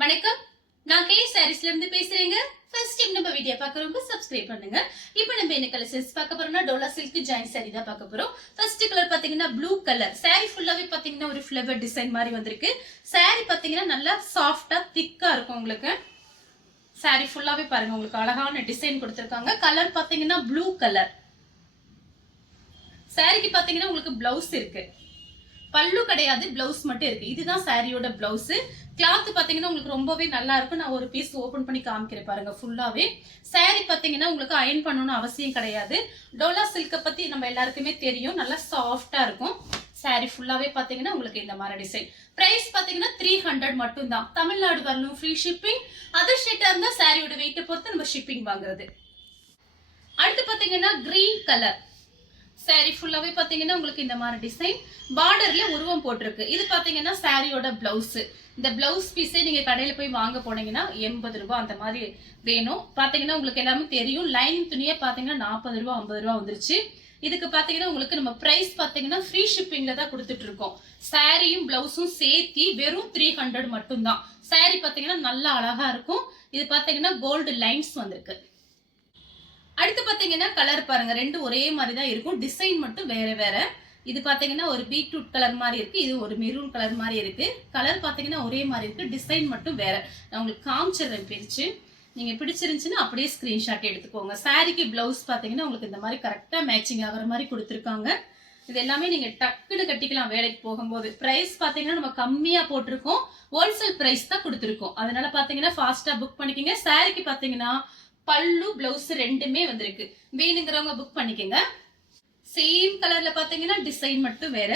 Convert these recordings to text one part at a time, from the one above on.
வணக்கம், நான் கே சாரீஸ்ல இருந்து பேசுறேங்க. ஃபர்ஸ்ட் டைம் நம்ம வீடியோ பார்க்கறவங்க சப்ஸ்கிரைப் பண்ணுங்க. இப்போ நம்ம என்ன கலெக்ஷன்ஸ் பார்க்க போறோம்னா டோலா சில்க் ஜாயின் சாரி தான் பார்க்க போறோம். ஃபர்ஸ்ட் கலர் பாத்தீங்கன்னா ப்ளூ கலர். சாரி ஃபுல்லாவே பாத்தீங்கன்னா ஒரு ஃப்ளவர் டிசைன் மாதிரி வந்திருக்கு. சாரி பாத்தீங்கன்னா நல்லா சாஃப்டா திக்கா இருக்கும் உங்களுக்கு. சாரி ஃபுல்லாவே பாருங்க உங்களுக்கு அழகான டிசைன் கொடுத்திருக்காங்க. கலர் பாத்தீங்கன்னா ப்ளூ கலர். சாரிக்கு பாத்தீங்கன்னா உங்களுக்கு பிளவுஸ் இருக்கு. பல்லு கிடையாது, பிளவுஸ் மட்டும் இருக்கு. இதுதான் சாரியோட பிளவுஸ். கிளாத் பாத்தீங்கன்னா உங்களுக்கு ரொம்பவே நல்லா இருக்கும். நான் ஒரு பீஸ் ஓபன் பண்ணி காமிக்கிறேன் பாருங்க. ஃபுல்லாவே சாரி பாத்தீங்கன்னா உங்களுக்கு அயன் பண்ணணும்னு அவசியம் கிடையாது. டோலா சில்க பத்தி நம்ம எல்லாருக்குமே தெரியும், நல்லா சாஃப்டா இருக்கும். சாரி ஃபுல்லாவே பாத்தீங்கன்னா உங்களுக்கு இந்த மாதிரி டிசைன். பிரைஸ் பாத்தீங்கன்னா 300 மட்டும் தான். தமிழ்நாடு வரணும், ஃப்ரீ ஷிப்பிங். அதர் ஸ்டேட்டா இருந்தா சாரியோட வெயிட்டை பொறுத்து நம்ம ஷிப்பிங் வாங்குறது. அடுத்து பாத்தீங்கன்னா கிரீன் கலர். சாரி ஃபுல்லாவே பாத்தீங்கன்னா உங்களுக்கு இந்த மாதிரி டிசைன் பார்டர்ல உருவம் போட்டிருக்கு. இது பாத்தீங்கன்னா சாரியோட பிளவுஸ். இந்த பிளவுஸ் பீஸே நீங்க கடையில போய் வாங்க போனீங்கன்னா 80 ரூபாய் அந்த மாதிரி வேணும். பாத்தீங்கன்னா உங்களுக்கு எல்லாமே தெரியும். லைனிங் துணியே பாத்தீங்கன்னா 40 ரூபாய் 50 ரூபாய் வந்துருச்சு. இதுக்கு பாத்தீங்கன்னா உங்களுக்கு நம்ம பிரைஸ் பாத்தீங்கன்னா ஃப்ரீ ஷிப்பிங்ல தான் கொடுத்துட்டு இருக்கோம். சாரியும் பிளவுஸும் சேர்த்தி வெறும் 300 மட்டும் தான். சாரி பாத்தீங்கன்னா நல்லா அழகா இருக்கும். இது பாத்தீங்கன்னா கோல்டு லைன்ஸ் வந்திருக்கு. அடுத்து பாத்தீங்கன்னா கலர் பாருங்க, ரெண்டு ஒரே மாதிரி தான் இருக்கும், டிசைன் மட்டும் வேற வேற. இது பாத்தீங்கன்னா ஒரு பீட்ரூட் கலர் மாதிரி இருக்கு, இது ஒரு மெரூன் கலர் மாதிரி இருக்கு. கலர் பாத்தீங்கன்னா ஒரே மாதிரி இருக்கு, டிசைன் மட்டும் வேற. நான் உங்களுக்கு காமிச்சிடுறேன் பிரிச்சு. நீங்க பிடிச்சிருந்துச்சுன்னா அப்படியே ஸ்கிரீன்ஷாட் எடுத்துக்கோங்க. சாரிக்கு பிளவுஸ் பாத்தீங்கன்னா உங்களுக்கு இந்த மாதிரி கரெக்டா மேட்சிங் ஆகிற மாதிரி கொடுத்துருக்காங்க. இது எல்லாமே நீங்க டக்குன்னு கட்டிக்கலாம் வேலைக்கு போகும்போது. பிரைஸ் பாத்தீங்கன்னா நம்ம கம்மியா போட்டிருக்கோம், ஹோல்சேல் பிரைஸ் தான் கொடுத்துருக்கோம். அதனால பாத்தீங்கன்னா ஃபாஸ்டா புக் பண்ணிக்கோங்க. சாரிக்கு பாத்தீங்கன்னா பல்லு பிளவுஸ் ரெண்டுமே வந்திருக்கு. வேணுங்கிறவங்க புக் பண்ணிக்கோங்க. சேம் கலர்ல பாத்தீங்கன்னா டிசைன் மட்டும் வேற.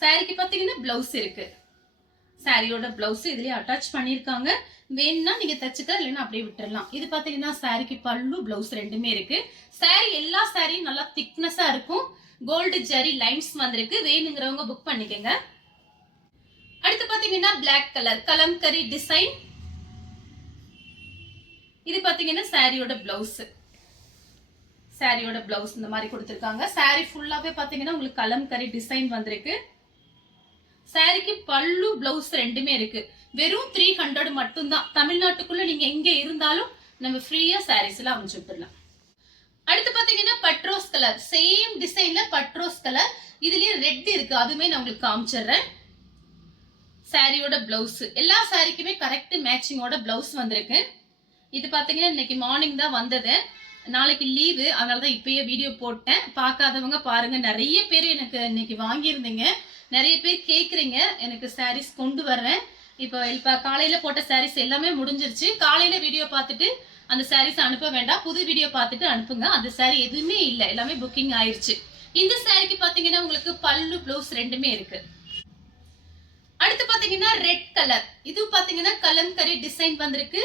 சாரிக்கு பாத்தீங்கன்னா பிளவுஸ் இருக்கு. சாரியோட பிளவுஸ் இதுலயே அட்டாச் பண்ணிருக்காங்க. வேணும்னா நீங்க தச்சுக்கலாம், இல்லைன்னா அப்படியே விட்டுறலாம். இது பாத்தீங்கன்னா சாரிக்கு பல்லு பிளவுஸ் ரெண்டுமே இருக்கு. சாரி எல்லா சாரியும் நல்லா திக்னஸா இருக்கும். கோல்டு ஜரி லைன்ஸ் வந்திருக்கு. வேணுங்கிறவங்க புக் பண்ணிக்கோங்க. அடுத்து பாத்தீங்கன்னா பிளாக் கலர் கலம்கரி டிசைன். இது பாத்தீங்கன்னா சாரியோட பிளவுஸ். சாரியோட பிளவுஸ் இந்த மாதிரி கொடுத்திருக்காங்க. சாரி ஃபுல்லாவே பாத்தீங்கன்னா உங்களுக்கு கலம்கரி டிசைன் வந்திருக்கு. சாரிக்கு பல்லு பிளவுஸ் ரெண்டுமே இருக்கு. வெறும் 300 மட்டும் தான். தமிழ்நாட்டுக்குள்ள நீங்க எங்க இருந்தாலும் நம்ம ஃப்ரீயா சாரீஸ் எல்லாம் அமைச்சு விட்டுறலாம். அடுத்து பாத்தீங்கன்னா பட்ரோஸ் கலர். சேம் டிசைன்ல பட்ரோஸ் கலர். இதுலயே ரெட் இருக்கு, அதுமே நான் உங்களுக்கு காமிச்சிடுறேன். சாரியோட பிளவுஸ் எல்லா சாரிக்குமே கரெக்ட் மேட்சிங்கோட பிளவுஸ் வந்திருக்கு. இது பாத்தீங்கன்னா இன்னைக்கு மார்னிங் தான் வந்தது. நாளைக்கு லீவு, அதனாலதான் இப்பயே வீடியோ போட்டேன். பார்க்காதவங்க பாருங்க. நிறைய பேர் எனக்கு இன்னைக்கு வாங்கியிருந்தீங்க. நிறைய பேர் கேக்குறீங்க எனக்கு சாரீஸ் கொண்டு வர்றேன். இப்ப காலையில போட்ட சாரீஸ் எல்லாமே முடிஞ்சிருச்சு. காலையில வீடியோ பார்த்துட்டு அந்த சாரீஸ் அனுப்ப வேண்டாம், புது வீடியோ பார்த்துட்டு அனுப்புங்க. அந்த சாரி எதுவுமே இல்லை, எல்லாமே புக்கிங் ஆயிடுச்சு. இந்த சாரிக்கு பாத்தீங்கன்னா உங்களுக்கு பல்லு பிளவுஸ் ரெண்டுமே இருக்கு. அடுத்து பாத்தீங்கன்னா ரெட் கலர். இது பாத்தீங்கன்னா கலம்கரி டிசைன் வந்திருக்கு.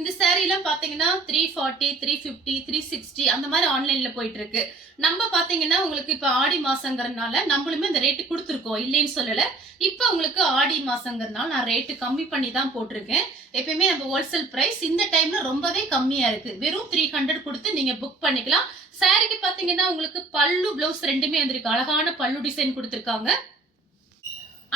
இந்த சாரி எல்லாம் பாத்தீங்கன்னா 340, 350, 360 அந்த மாதிரி ஆன்லைன்ல போயிட்டு இருக்கு. நம்ம பாத்தீங்கன்னா உங்களுக்கு இப்ப ஆடி மாசங்கிறதுனால நம்மளுமே இந்த ரேட்டு கொடுத்துருக்கோம், இல்லைன்னு சொல்லல. இப்ப உங்களுக்கு ஆடி மாசங்கிறதுனால நான் ரேட்டு கம்மி பண்ணி தான் போட்டிருக்கேன். எப்பயுமே நம்ம ஹோல்சேல் பிரைஸ் இந்த டைம்ல ரொம்பவே கம்மியா இருக்கு. வெறும் 300 கொடுத்து நீங்க புக் பண்ணிக்கலாம். சாரிக்கு பாத்தீங்கன்னா உங்களுக்கு பல்லு பிளவுஸ் ரெண்டுமே வந்திருக்கு. அழகான பல்லு டிசைன் கொடுத்திருக்காங்க.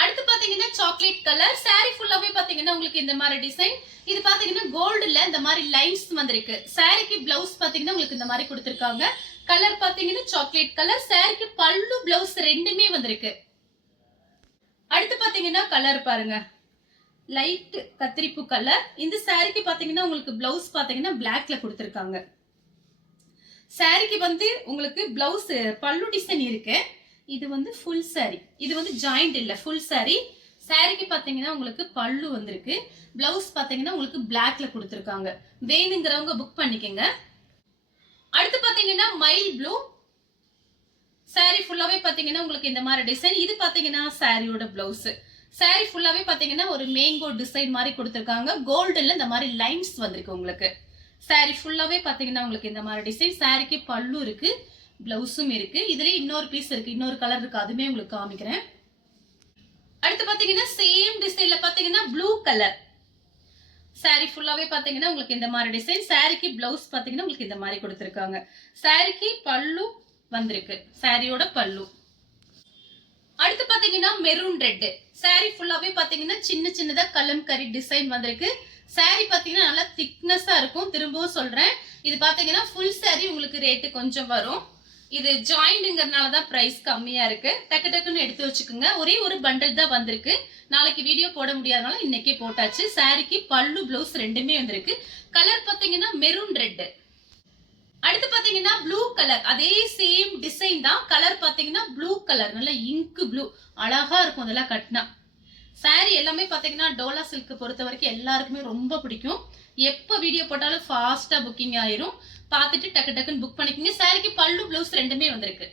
அடுத்து பாத்தீங்கன்னா சாக்லேட் கலர். சாரி ஃபுல்லாவே பாத்தீங்கன்னா உங்களுக்கு இந்த மாதிரி டிசைன். இது பாத்தீங்கன்னா கோல்டுல இந்த மாதிரி லைன்ஸ் வந்திருக்கு. சாரிக்கு பிளவுஸ் பாத்தீங்கன்னா உங்களுக்கு இந்த மாதிரி கொடுத்திருக்காங்க. கலர் பாத்தீங்கன்னா சாக்லேட் கலர். சாரிக்கு பல்லு பிளவுஸ் ரெண்டுமே வந்திருக்கு. அடுத்து பாத்தீங்கன்னா கலர் பாருங்க, லைட் கத்திரிப்பு கலர். இந்த சாரிக்கு பாத்தீங்கன்னா உங்களுக்கு பிளவுஸ் பாத்தீங்கன்னா பிளாக்ல கொடுத்திருக்காங்க. சாரிக்கு வந்து உங்களுக்கு பிளவுஸ் பல்லு டிசைன் இருக்கு. இது வந்து ஃபுல் சாரி. இது வந்து ஜாயிண்ட் இல்ல, ஃபுல் சாரி. சாரிக்கு பாத்தீங்கன்னா உங்களுக்கு பல்லு வந்திருக்கு. பிளவுஸ் பாத்தீங்கன்னா உங்களுக்கு பிளாக்ல கொடுத்திருக்காங்க. வேணுங்கிறவங்க புக் பண்ணிக்கங்க. அடுத்து பாத்தீங்கன்னா மைல் ப்ளூ. சாரி ஃபுல்லாவே பாத்தீங்கன்னா உங்களுக்கு இந்த மாதிரி டிசைன். இது பாத்தீங்கன்னா சாரியோட பிளவுஸ். சாரி ஃபுல்லாவே பாத்தீங்கன்னா ஒரு மேங்கோ டிசைன் மாதிரி கொடுத்திருக்காங்க. கோல்டுல இந்த மாதிரி லைன்ஸ் வந்திருக்கு உங்களுக்கு. சாரி ஃபுல்லாவே பாத்தீங்கன்னா உங்களுக்கு இந்த மாதிரி டிசைன். சாரிக்கு பல்லு இருக்கு, பிளவுஸும் இருக்கு. இதுல இன்னொரு பீஸ் இருக்கு, இன்னொரு கலர் இருக்கு, அதுமே உங்களுக்கு காமிக்கிறேன். அடுத்து பாத்தீங்கன்னா சேம் டிசைன்ல பாத்தீங்கன்னா ப்ளூ கலர். சாரி ஃபுல்லாவே பாத்தீங்கன்னா உங்களுக்கு இந்த மாதிரி டிசைன். சாரிக்கு பிளவுஸ் பாத்தீங்கன்னா உங்களுக்கு இந்த மாதிரி கொடுத்திருக்காங்க. சாரிக்கு பல்லு வந்திருக்கு, சாரியோட பல்லு. அடுத்து பாத்தீங்கன்னா மெரூன் ரெட். சாரி ஃபுல்லாவே பாத்தீங்கன்னா சின்ன சின்னதா கலம்கரி டிசைன் வந்திருக்கு. saree பாத்தீங்கன்னா நல்லா திக்னஸா இருக்கும். திரும்பவும் சொல்றேன், இது பாத்தீங்கன்னா ஃபுல் saree உங்களுக்கு ரேட் கொஞ்சம் வரும். இது ஜாயிண்ட்ங்கறனால தான் பிரைஸ் கம்மியா இருக்கு. டக்கு டக்குன்னு எடுத்து வச்சுக்கோங்க. ஒரே ஒரு பண்டல் தான் வந்திருக்கு. நாளைக்கு வீடியோ போட முடியாதனால இன்னைக்கே போட்டாச்சு. சாரிக்கு பல்லு ப்ளவுஸ் ரெண்டுமே வந்திருக்கு. கலர் பாத்தீங்கன்னா மெரூன் ரெட். அடுத்து பாத்தீங்கன்னா ப்ளூ கலர், அதே சேம் டிசைன் தான். கலர் பாத்தீங்கன்னா ப்ளூ கலர், நல்ல இங்க் ப்ளூ, அழகா இருக்கும் இதெல்லாம் கட்டினா. சாரி எல்லாமே பாத்தீங்கன்னா டோலா சில்க் பொறுத்த வரைக்கும் எல்லாருக்குமே ரொம்ப பிடிக்கும். எப்ப வீடியோ போட்டாலும் ஃபாஸ்டா புக்கிங் ஆயிரும். பார்த்துட்டு டக்கு டக்குன்னு புக் பண்ணிக்கோங்க. சாரிக்கு பல்லு ப்ளவுஸ் ரெண்டுமே வந்திருக்கு.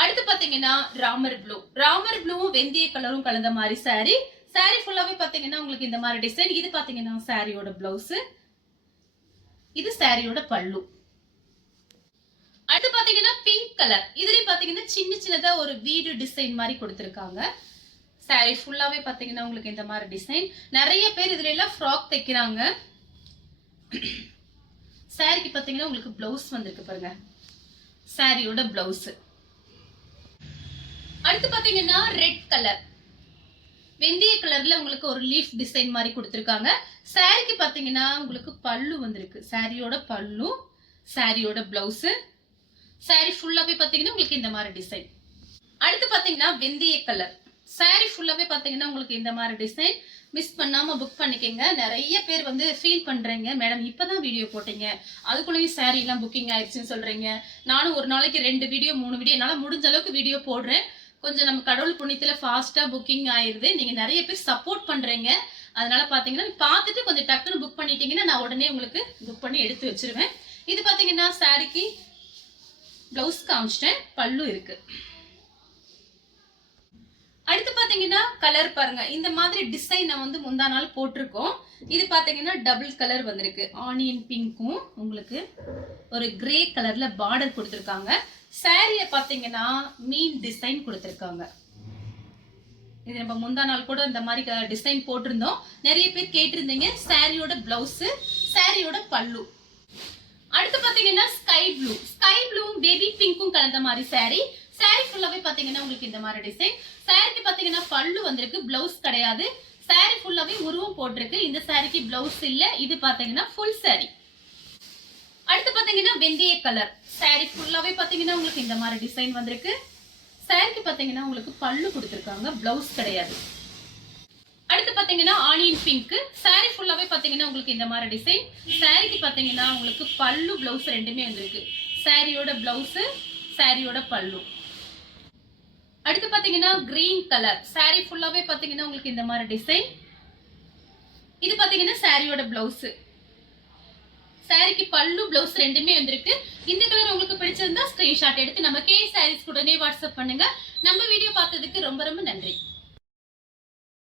அடுத்து பாத்தீங்கன்னா ராமர் ப்ளூ. ராமர் ப்ளூவும் வெந்தய கலரும் கலந்த மாதிரி சாரி. சாரி ஃபுல்லாவே பாத்தீங்கன்னா உங்களுக்கு இந்த மாதிரி டிசைன். இது பாத்தீங்கன்னா சாரியோட பிளவுஸ், இது சாரியோட பல்லு. அடுத்து பாத்தீங்கன்னா பிங்க் கலர். இதுலயும் பாத்தீங்கன்னா சின்ன சின்னதா ஒரு வீடு டிசைன் மாதிரி கொடுத்திருக்காங்க. சாரி ஃபுல்லாவே பாத்தீங்கன்னா உங்களுக்கு இந்த மாதிரி டிசைன். நிறைய பேர் இதுல எல்லாம் ஃப்ராக் தைக்கிறாங்க. சாரிக்கு பாத்தீங்கன்னா உங்களுக்கு பிளவுஸ் வந்திருக்கு பாருங்க, சாரியோட பிளவுஸ். அடுத்து பாத்தீங்கன்னா ரெட் கலர், வெந்தய கலர்ல உங்களுக்கு ஒரு லீஃப் டிசைன் மாதிரி கொடுத்திருக்காங்க. சாரிக்கு பாத்தீங்கன்னா உங்களுக்கு பல்லு வந்திருக்கு, சாரியோட பல்லு, சாரியோட பிளவுஸ். சாரி ஃபுல்லாவே பாத்தீங்கன்னா உங்களுக்கு இந்த மாதிரி டிசைன். அடுத்து பாத்தீங்கன்னா வெந்தய கலர். சாரி ஃபுல்லாவே பாத்தீங்கன்னா உங்களுக்கு இந்த மாதிரி டிசைன். மிஸ் பண்ணாம புக் பண்ணிக்கங்க. நிறைய பேர் வந்து ஃபீல் பண்றீங்க, மேடம் இப்பதான் வீடியோ போட்டீங்க, அதுக்குள்ளேயும் சாரி எல்லாம் புக்கிங் ஆயிடுச்சுன்னு சொல்றீங்க. நானும் ஒரு நாளைக்கு 2 வீடியோ 3 வீடியோ என்னால முடிஞ்ச அளவுக்கு வீடியோ போடுறேன். கொஞ்சம் நம்ம கடவுள் புண்ணியத்துல ஃபாஸ்டா புக்கிங் ஆயிருது. நீங்க நிறைய பேர் சப்போர்ட் பண்றீங்க. அதனால பாத்தீங்கன்னா பார்த்துட்டு கொஞ்சம் டக்குன்னு புக் பண்ணிட்டீங்கன்னா நான் உடனே உங்களுக்கு புக் பண்ணி எடுத்து வச்சிருவேன். இது பாத்தீங்கன்னா சாரிக்கு பிளவுஸ் காமிச்சிட்டேன், பல்லு இருக்கு. அடுத்து பாத்தீங்கன்னா கலர் பாருங்க, இந்த மாதிரி டிசைன் வந்து முந்தா நாள் போட்டிருக்கோம். இது பாத்தீங்கன்னா டபுள் கலர் வந்திருக்கு. ஆனியன் பிங்க்கும் உங்களுக்கு ஒரு கிரே கலர்ல பார்டர் கொடுத்திருக்காங்க. சாரிய பாத்தீங்கன்னா மீன் டிசைன் கொடுத்திருக்காங்க. இது நம்ம முந்தா நாள் கூட இந்த மாதிரி டிசைன் போட்டிருந்தோம். நிறைய பேர் கேட்டிருந்தீங்க. சாரியோட பிளவுஸ், சாரியோட பல்லு. அடுத்து பாத்தீங்கன்னா ஸ்கை ப்ளூ. ஸ்கை ப்ளூவும் பேபி பிங்க்கும் கலந்த மாதிரி சாரி. சாரி ஃபுல்லாவே பாத்தீங்கன்னா உங்களுக்கு இந்த மாதிரி டிசைன். சாரிக்கு பாத்தீங்கன்னா பல்லு வந்திருக்கு, பிளவுஸ் கிடையாது. சாரி ஃபுல்லாவே உருவம் போட்டிருக்கு. இந்த சாரிக்கு பிளவுஸ் இல்ல. இது பாத்தீங்கன்னா ஃபுல் சாரி. அடுத்து பாத்தீங்கன்னா வெந்தய கலர். சாரி ஃபுல்லாவே பாத்தீங்கன்னா உங்களுக்கு இந்த மாதிரி டிசைன் வந்திருக்கு. சாரிக்கு பாத்தீங்கன்னா உங்களுக்கு பல்லு கொடுத்திருக்காங்க, பிளவுஸ் கிடையாது. அடுத்து பாத்தீங்கன்னா ஆனியன் பிங்க். சாரி ஃபுல்லாவே பாத்தீங்கன்னா உங்களுக்கு இந்த மாதிரி டிசைன். சாரிக்கு பாத்தீங்கன்னா உங்களுக்கு பல்லு பிளவுஸ் ரெண்டுமே வந்திருக்கு. சாரியோட பிளவுஸ், சாரியோட பல்லு. அடுத்து பாத்தீங்கன்னா கிரீன் கலர். சாரி ஃபுல்லாவே பாத்தீங்கன்னா உங்களுக்கு இந்த மாதிரி டிசைன். இது பாத்தீங்கன்னா சாரியோட பிளவுஸ், சாரிக்கு பல்லு பிளவுஸ் ரெண்டுமே வந்திருக்கு. இந்த கலர் உங்களுக்கு பிடிச்சிருந்தா ஸ்கிரீன்ஷாட் எடுத்து நம்ம கே சாரீஸ் உடனே வாட்ஸ்அப் பண்ணுங்க. நம்ம வீடியோ பார்த்ததுக்கு ரொம்ப ரொம்ப நன்றி.